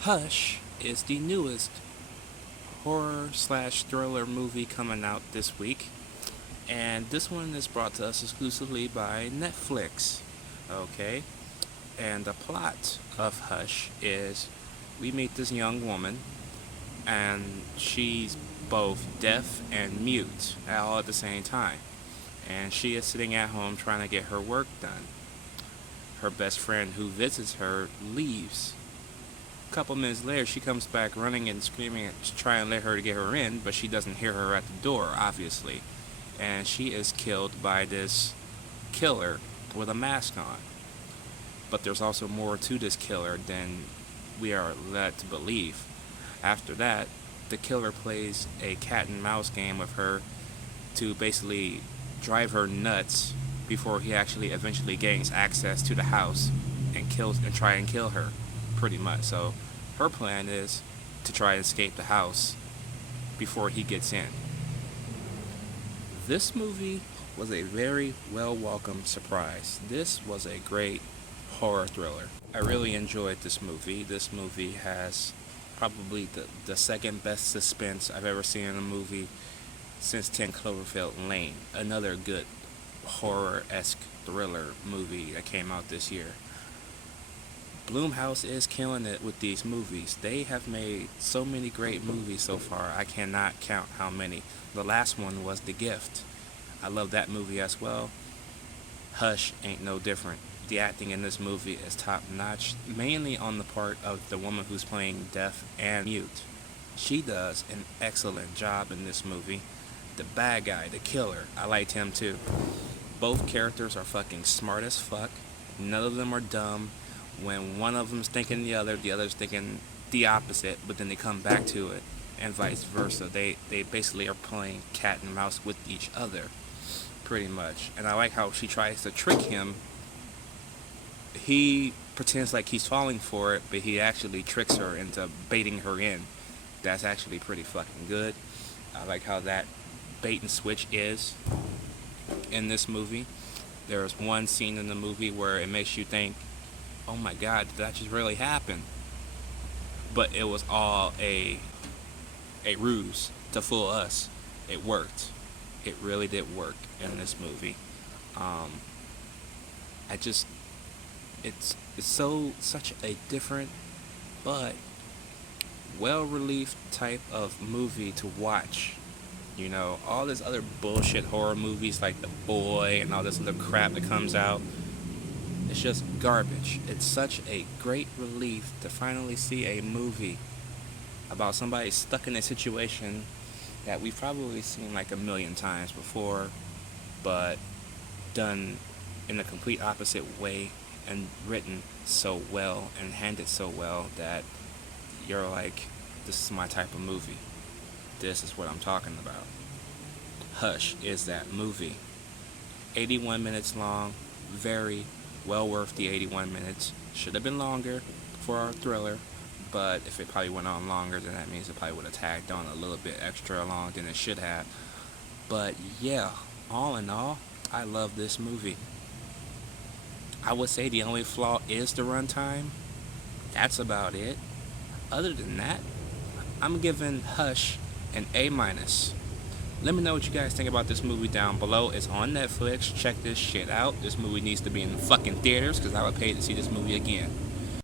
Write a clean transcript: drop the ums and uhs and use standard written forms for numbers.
Hush is the newest horror slash thriller movie coming out this week, and this one is brought to us exclusively by Netflix. Okay, and the plot of Hush is we meet this young woman, and she's both deaf and mute all at the same time, and she is sitting at home trying to get her work done. Her best friend who visits her leaves. A couple minutes later, she comes back running and screaming to try and let her to get her in, but she doesn't hear her at the door, obviously. And she is killed by this killer with a mask on. But there's also more to this killer than we are led to believe. After that, the killer plays a cat and mouse game with her to basically drive her nuts before he actually eventually gains access to the house and try and kill her, pretty much. So her plan is to try and escape the house before he gets in. This movie was a very well welcomed surprise. This was a great horror thriller. I really enjoyed this movie. This movie has probably the second best suspense I've ever seen in a movie since 10 Cloverfield Lane, another good horror-esque thriller movie that came out this year. Blumhouse is killing it with these movies. They have made so many great movies so far. I cannot count how many. The last one was The Gift. I love that movie as well. Hush ain't no different. The acting in this movie is top notch, mainly on the part of the woman who's playing deaf and mute. She does an excellent job in this movie. The bad guy, the killer, I liked him too. Both characters are fucking smart as fuck. None of them are dumb. When one of them's thinking the other's thinking the opposite, but then they come back to it, and vice versa. They basically are playing cat and mouse with each other, pretty much. And I like how she tries to trick him. He pretends like he's falling for it, but he actually tricks her into baiting her in. That's actually pretty fucking good. I like how that bait and switch is in this movie. There's one scene in the movie where it makes you think, oh my god, did that just really happen? But it was all a ruse to fool us. It worked. It really did work in this movie. It's such a different but well relieved type of movie to watch. You know, all this other bullshit horror movies like The Boy and all this other crap that comes out, it's just garbage. It's such a great relief to finally see a movie about somebody stuck in a situation that we've probably seen like a million times before, but done in a complete opposite way and written so well and handled so well that you're like, this is my type of movie. This is what I'm talking about. Hush is that movie. 81 minutes long, very well worth the 81 minutes. Should have been longer for our thriller, but if it probably went on longer, then that means it probably would have tagged on a little bit extra long than it should have. But yeah, all in all, I love this movie. I would say the only flaw is the runtime. That's about it. Other than that, I'm giving Hush an A-. Let me know what you guys think about this movie down below. It's on Netflix. Check this shit out. This movie needs to be in the fucking theaters because I would pay to see this movie again.